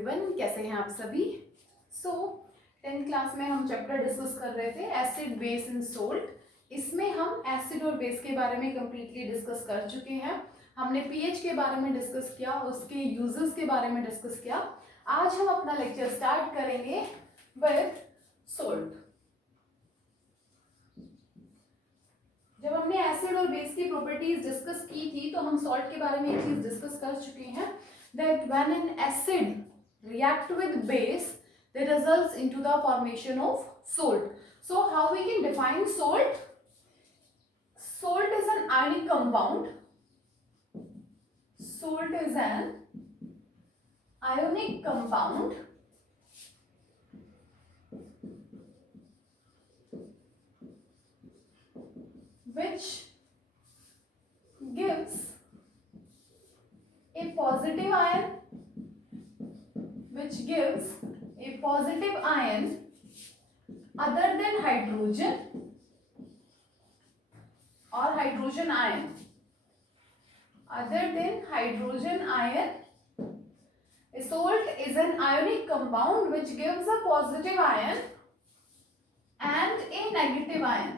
एवरीवन, कैसे हैं आप सभी। सो 10th क्लास में हम चैप्टर डिस्कस कर रहे थे एसिड बेस एंड सोल्ट। इसमें हम एसिड और बेस के बारे में कम्प्लीटली डिस्कस कर चुके हैं। हमने पीएच के बारे में डिस्कस किया, उसके यूजेस के बारे में डिस्कस किया। आज हम अपना लेक्चर स्टार्ट करेंगे विद सोल्ट। जब हमने एसिड और बेस की प्रॉपर्टीज डिस्कस की थी तो हम सॉल्ट के बारे में एक चीज डिस्कस कर चुके हैं, that when an acid react with base, that results into the formation of salt. So how we can define salt? Salt is an ionic compound. Salt is an ionic compound which gives a positive ion, other than hydrogen or hydrogen ion. Other than hydrogen ion, a salt is an ionic compound which gives a positive ion and a negative ion.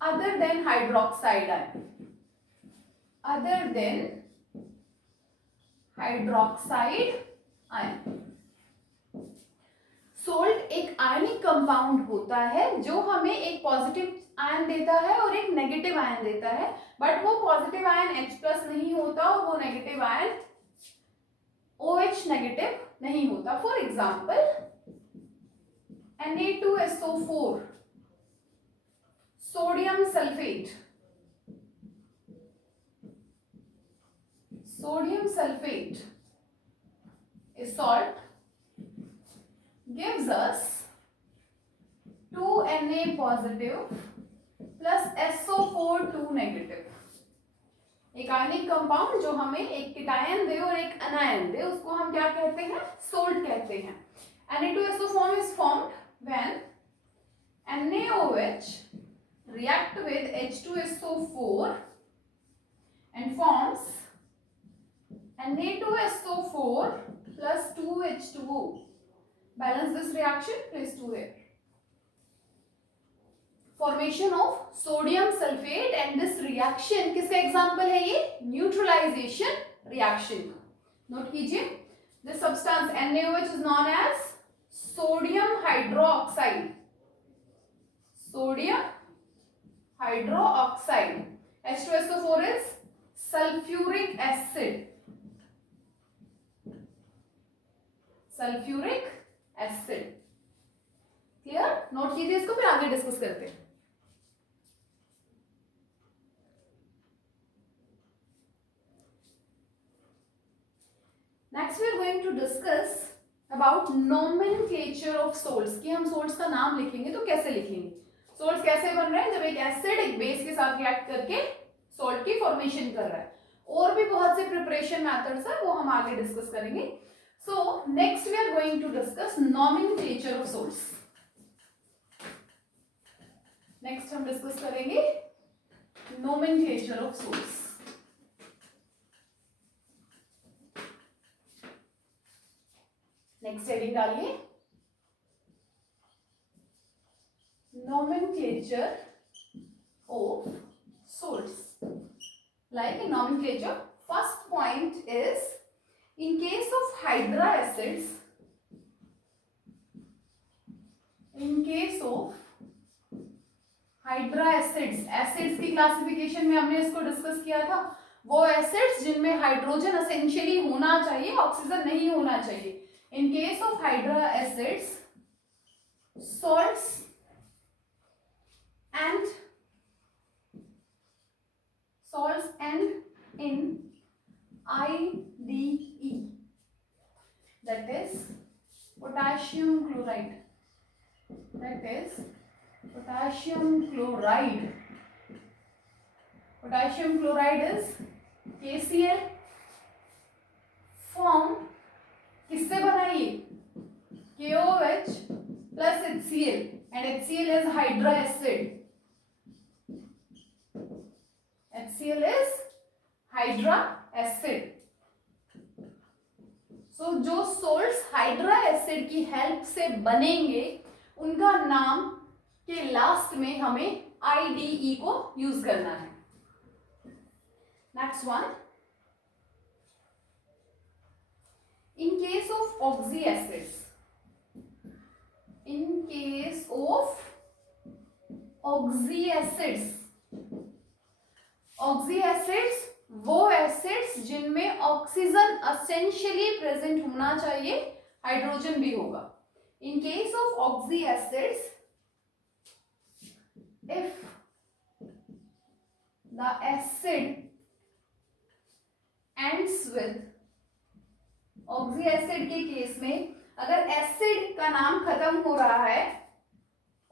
Other than hydroxide ion. Other than hydroxide ion. Salt एक ionic compound होता है जो हमें एक positive ion देता है और एक नेगेटिव आयन देता है, बट वो पॉजिटिव आयन H+ नहीं होता और वो नेगेटिव आयन OH नेगेटिव नहीं होता। For example Na2SO4, sodium sulphate. Sodium sulfate, a salt, gives us 2Na positive plus SO4 2 negative. एक आयनिक कंपाउंड जो हमें एक कीटायन दे और एक अनायन दे, उसको हम क्या कहते हैं? सोल्ट कहते हैं। Na2SO form is formed when NaOH react with H2SO4 and forms Na2SO4 plus 2H2O. Balance this reaction, place 2 here. Formation of sodium sulfate, and this reaction किसका एग्जाम्पल है? ये न्यूट्रलाइजेशन रिएक्शन। नोट कीजिए, this substance NaOH is known as sodium hydroxide. Sodium hydroxide. H2SO4 is sulfuric acid. Sulphuric acid. Clear? Note कीजिए इसको, फिर आगे discuss करते हैं। Next we are going to discuss about nomenclature of salts, कि हम सोल्ट्स का नाम लिखेंगे तो कैसे लिखेंगे, सोल्ट्स कैसे बन रहे हैं जब एक एसिड एक बेस के साथ रिएक्ट करके सोल्ट की फॉर्मेशन कर रहा है। और भी बहुत से प्रिपरेशन मेथड्स है, वो हम आगे डिस्कस करेंगे। So next we are going to discuss nomenclature of salts. Next हम डिस्कस करेंगे nomenclature of salts. Next heading डालिए, nomenclature of salts. Like a nomenclature, first point is in case of hydra acids, acids की क्लासिफिकेशन में हमने इसको डिस्कस किया था। वो एसिड्स जिनमें हाइड्रोजन एसेंशियली होना चाहिए, ऑक्सीजन नहीं होना चाहिए। In case of hydra acids, salts and in IDE, that is potassium chloride. Potassium chloride is KCl form किससे बनाई? KOH plus HCl, and HCl is hydra acid. HCl is hydra acid. So जो salts hydra acid की help से बनेंगे उनका नाम के लास्ट में हमें IDE को यूज करना है। Next one, in case of oxy acids, in case of oxy acids, oxy acids वो एसिड्स जिनमें ऑक्सीजन एसेंशियली प्रेजेंट होना चाहिए, हाइड्रोजन भी होगा। In case of oxy acids, if the acid ends with, oxy acid के केस में अगर एसिड का नाम खत्म हो रहा है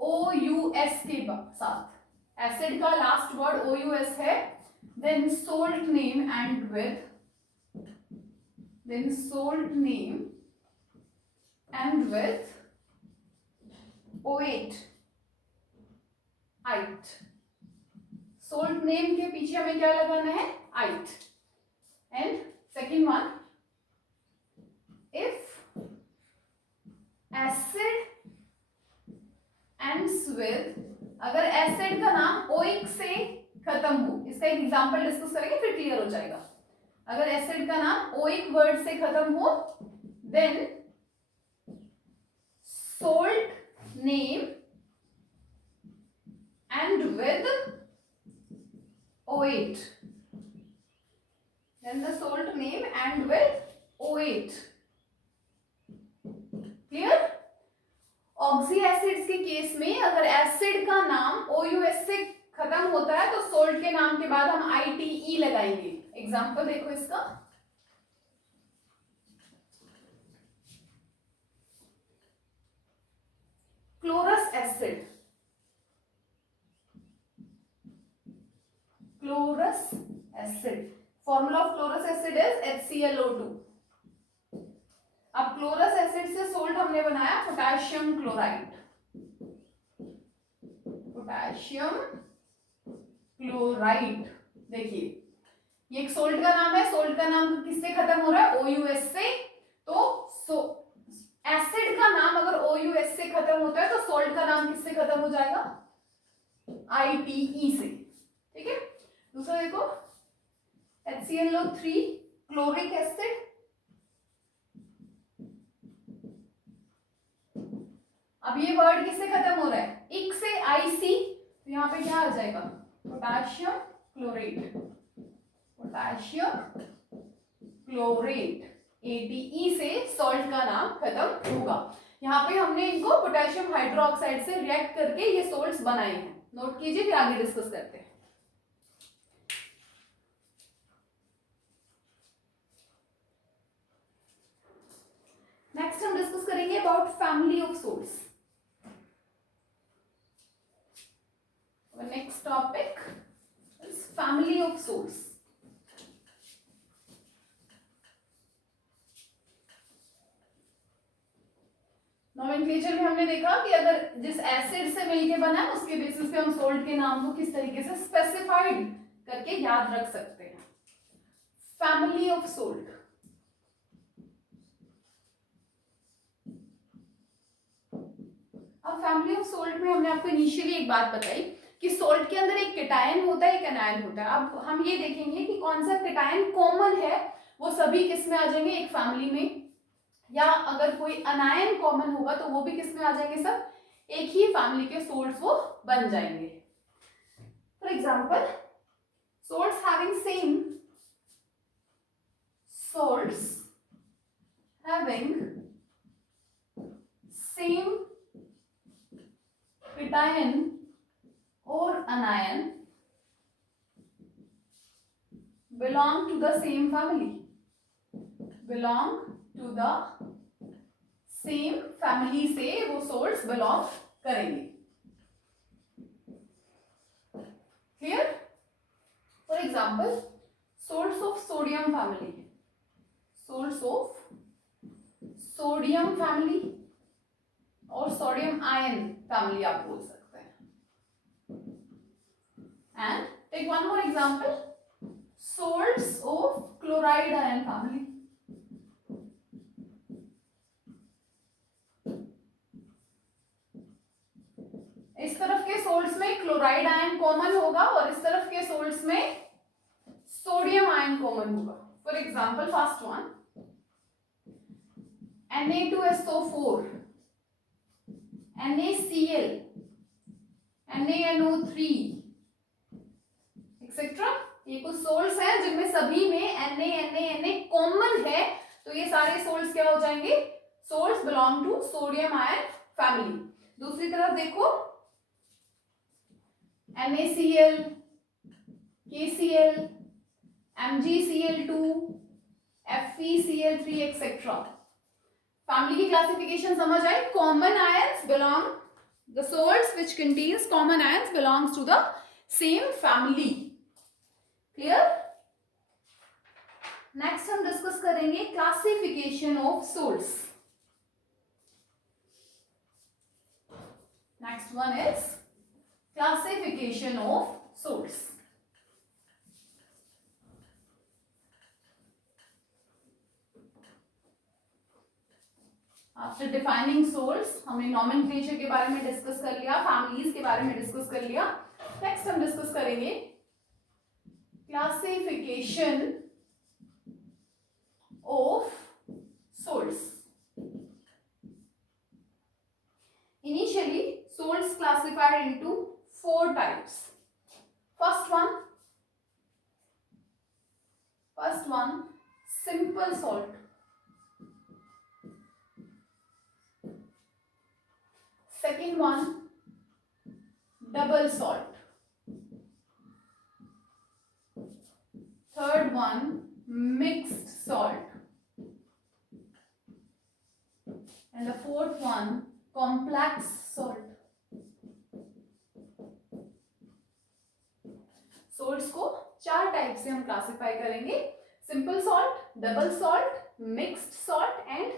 OUS के साथ, एसिड का लास्ट वर्ड OUS है, then salt name and with, then salt name and with OAT, ite, salt name के पीछे हमें क्या लगाना है, ite। and second one, if acid ends with, अगर एसिड का नाम ओइक से खत्म हो, इसका एक एग्जांपल डिस्कस करेंगे फिर क्लियर हो जाएगा। अगर एसिड का नाम ओइक वर्ड से खत्म हो, then salt name end with OAT, then the salt name and with OAT, clear. Oxy acids के केस में अगर एसिड का नाम OUS से खत्म होता है तो सोल्ट के नाम के बाद हम ITE लगाएंगे। एग्जांपल देखो इसका, chlorous acid, chlorous acid, formula of chlorous acid is HClO2। अब क्लोरस एसिड से सोल्ट हमने बनाया पोटेशियम क्लोराइड, पोटेशियम क्लोराइड। देखिए ये एक सोल्ट का नाम है, सोल्ट का नाम किससे खत्म हो रहा है, OUS से, तो एसिड का नाम अगर OUS से खत्म होता है तो सोल्ट का नाम किससे खत्म हो जाएगा, ITE से, ठीक है। दूसरा देखो HClO3 क्लोरिक एसिड, अब ये वर्ड किससे खत्म हो रहा है, इक से IC, तो यहाँ पे क्या आ जाएगा, potassium chlorate, potassium chlorate, ATE से सॉल्ट का नाम खत्म होगा। यहाँ पे हमने इनको पोटेशियम हाइड्रोक्साइड से रिएक्ट करके ये सॉल्ट्स बनाए हैं, नोट कीजिए फिर आगे डिस्कस करते हैं। नेक्स्ट हम डिस्कस करेंगे about family of salts. Our next topic is family of salts. Nomenclature में हमने देखा कि अगर जिस एसिड से मिलके बना है उसके बेसिस पे हम सोल्ट के नाम को किस तरीके से स्पेसिफाइड करके याद रख सकते हैं। फैमिली ऑफ सोल्ट, अब फैमिली ऑफ सोल्ट में हमने आपको इनिशियली एक बात बताई कि सोल्ट के अंदर एक केटायन होता है, एक एनायन होता है। अब हम ये देखेंगे कि कौन सा केटायन कॉमन है, वो सभी किस में आ जाएंगे, एक फैमिली में, या अगर कोई अनायन कॉमन होगा तो वो भी किस में आ जाएंगे, सब एक ही फैमिली के सोल्ट्स वो बन जाएंगे। For example salts having same, salts having same cation or anion belong to the same family, belong to the same family से वो सोल्ट्स belong करेंगे, clear। for example salts of sodium family, salts of sodium family और sodium ion family आप बोल सकते हैं। And take one more example, salts of chloride ion family. इस तरफ के सोल्ट्स में क्लोराइड आयन कॉमन होगा और इस तरफ के सोल्ट्स में सोडियम आयन कॉमन होगा. For example first one Na2SO4, NaCl, NaNO3 etcetera. ये कुछ सोल्ट्स हैं जिनमें सभी में Na कॉमन है, तो ये सारे सोल्ट्स क्या हो जाएंगे? Salts belong to sodium ion family. दूसरी तरफ देखो NaCl, KCl, MgCl2, FeCl3 etcetera. Family की क्लासिफिकेशन समझ आई. Common ions belong, the salts which contains common ions belongs to the same family. Clear? Next हम डिस्कस करेंगे classification of salts. Next one is classification of salts. After defining salts, हमने nomenclature के बारे में डिस्कस कर लिया, फैमिलीज के बारे में डिस्कस कर लिया. नेक्स्ट हम डिस्कस करेंगे classification of salts. Initially, salts classified into 4 types. First one, simple salt. Second one, double salt. Third one, mixed salt. And the fourth one, complex salt. Salts को 4 टाइप से हम क्लासिफाई करेंगे. Simple salt, double salt, mixed salt and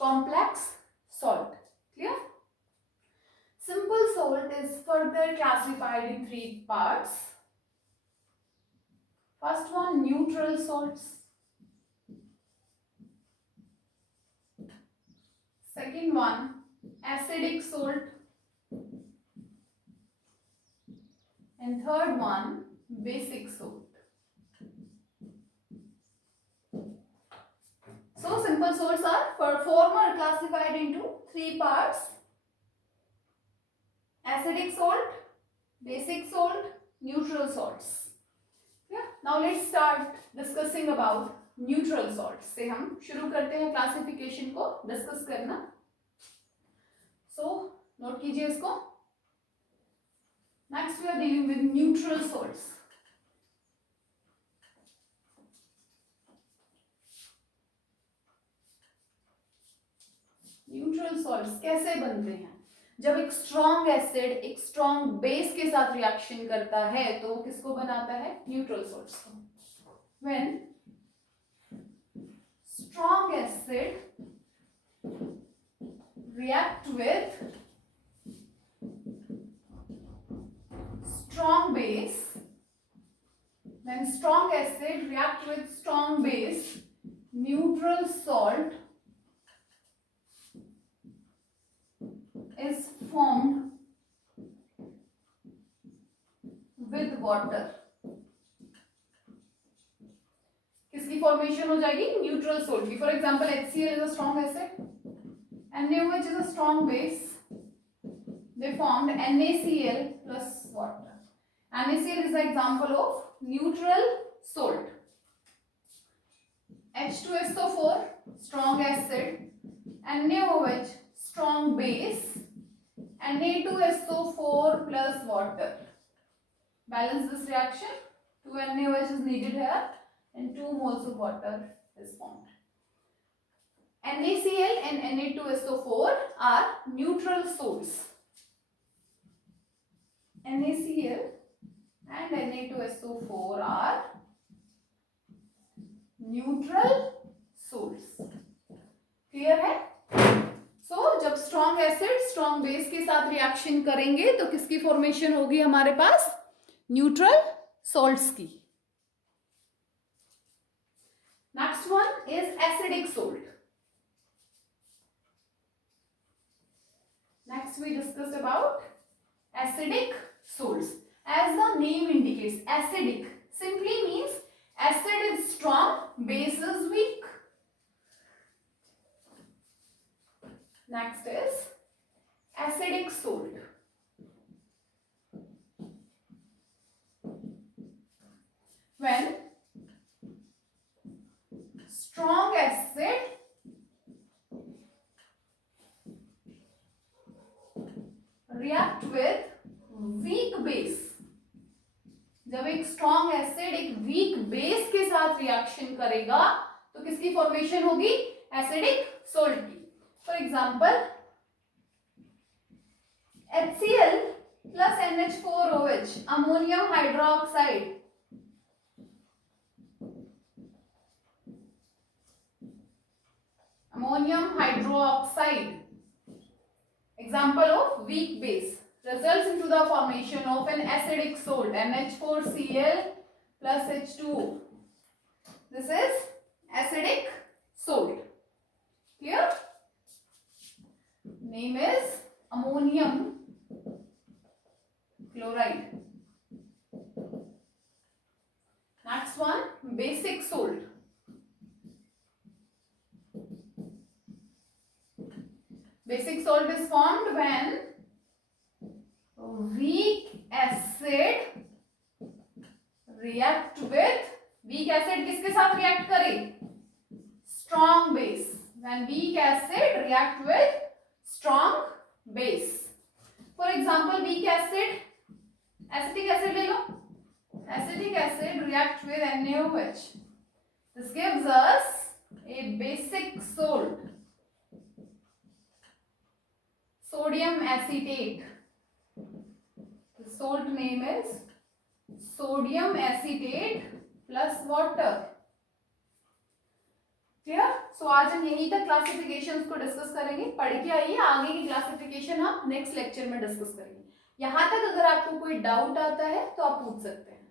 complex salt. Clear? Simple salt is further classified in 3 parts. First one, neutral salts. Second one, acidic salt. And third one, basic salt. So simple salts are former classified into 3 parts: acidic salt, basic salt, neutral salts. Yeah. Now let's start discussing about neutral salts. से हम शुरू करते हैं क्लासिफिकेशन को डिस्कस करना. So note कीजिए इसको. Next we are dealing with neutral salts. Neutral salts कैसे बनते हैं? जब एक स्ट्रॉन्ग एसिड एक स्ट्रॉन्ग बेस के साथ रिएक्शन करता है तो वो किसको बनाता है? न्यूट्रल सॉल्ट्स को. When strong acid react with strong base, when strong acid react with strong base, neutral salt is formed with water. किसकी फॉर्मेशन हो जाएगी? न्यूट्रल सोल्ट की. For example HCl is a strong acid, NaOH is a strong base. They formed NaCl plus water. NaCl is the example of neutral salt. H2SO4 strong acid, NaOH strong base, Na2SO4 plus water. Balance this reaction. 2 NaOH is needed here and 2 moles of water is formed. NaCl and Na2SO4 are neutral salts. NaCl and Na2SO4 are neutral salts. Clear है? जब strong acid strong base के साथ रिएक्शन करेंगे तो किसकी फॉर्मेशन होगी हमारे पास? Neutral salts की. Next one is acidic salt. Next we discussed about acidic salts. As the name indicates, acidic simply means acid is strong, base is weak. Next is acidic salt. When strong acid react with weak base, जब एक strong acid एक weak base के साथ रिएक्शन करेगा तो किसकी फॉर्मेशन होगी? Acidic salt की. For example HCl plus NH4OH, ammonium hydroxide. Ammonium hydroxide, example of weak base, results into the formation of an acidic salt, NH4Cl plus H2O. This is acidic salt. Clear? Name is ammonium chloride. Next one, basic salt. Basic salt is formed when weak acid react with, weak acid किसके साथ react करे? Strong base. When weak acid react with strong base. For example, weak acid, acetic acid ले लो. Acetic acid react with NaOH. This gives us a basic salt. Sodium acetate. The salt name is sodium acetate plus water. Clear? So आज हम यहीं तक क्लासिफिकेशंस को डिस्कस करेंगे. पढ़ के आइए, आगे की क्लासिफिकेशन हम नेक्स्ट लेक्चर में डिस्कस करेंगे. यहाँ तक अगर आपको कोई डाउट आता है तो आप पूछ सकते हैं.